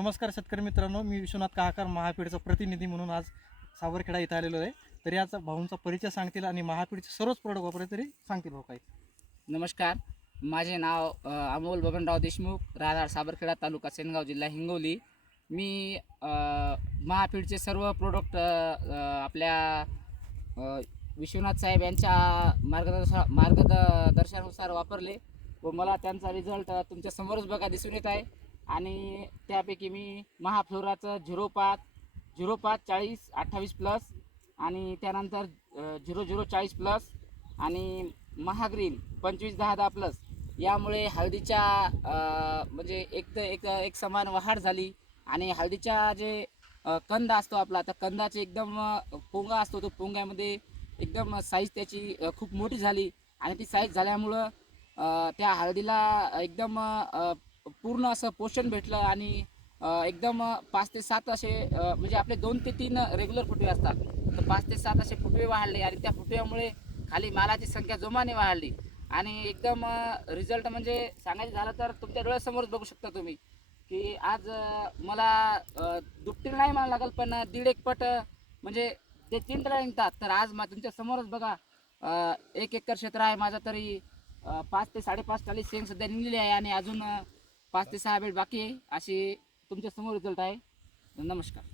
नमस्कार शेतकरी मित्रांनो, मी विश्वनाथ कहाकर महापीडचा प्रतिनिधी म्हणून आज सावरखेडा इथं आलेलो आहे. तर याचा भाऊंचा परिचय सांगतील आणि महापीडचे सर्वच प्रोडक्ट वापरले तरी सांगतील भाऊ काही. नमस्कार, माझे नाव अमोल बबनराव देशमुख, राहणार सावरखेडा, तालुका सेनगाव, जिल्हा हिंगोली. मी महाफीडचे सर्व प्रोडक्ट आपल्या विश्वनाथ साहेब यांच्या मार्गदर्शनानुसार वापरले व मला त्यांचा रिझल्ट तुमच्या समोरच बघा दिसून येत आहे. आणि त्यापैकी मी महाफ्लोराचं 05 40 28+ आणि त्यानंतर 00 40+ आणि महाग्रीन 25 10 10+ यामुळे हळदीच्या म्हणजे एक समान वाढ झाली. आणि हळदीच्या जे कंद असतो आपला, तर कंदाचे एकदम पोंगा असतो, तो पोंग्यामध्ये एकदम साईज त्याची खूप मोठी झाली. आणि ती साईज झाल्यामुळं त्या हळदीला एकदम पूर्ण असं पोषण भेटलं. आणि एकदम 5 ते 7 असे म्हणजे आपले 2 ते 3 रेग्युलर फुटवे असतात, तर 5 ते 7 असे फुटवे वाढले. आणि त्या फुटव्यामुळे खाली मालाची संख्या जोमाने वाढली. आणि एकदम रिझल्ट म्हणजे सांगायचं झालं तर तुमच्या डोळ्यासमोरच बघू शकता तुम्ही की आज मला दुपटीला नाही म्हणावं लागेल, पण 1.5 पट म्हणजे ते 3 टन निघतात. तर आज तुमच्या समोरच बघा 1 एकर क्षेत्र आहे माझं, तरी 5 ते 5.5 टाली शेंग सध्या निघलेली आहे. आणि अजून 5 ते 6 बेड बाकी आहे. अशी तुमच्या समोर रिझल्ट आहे. नमस्कार.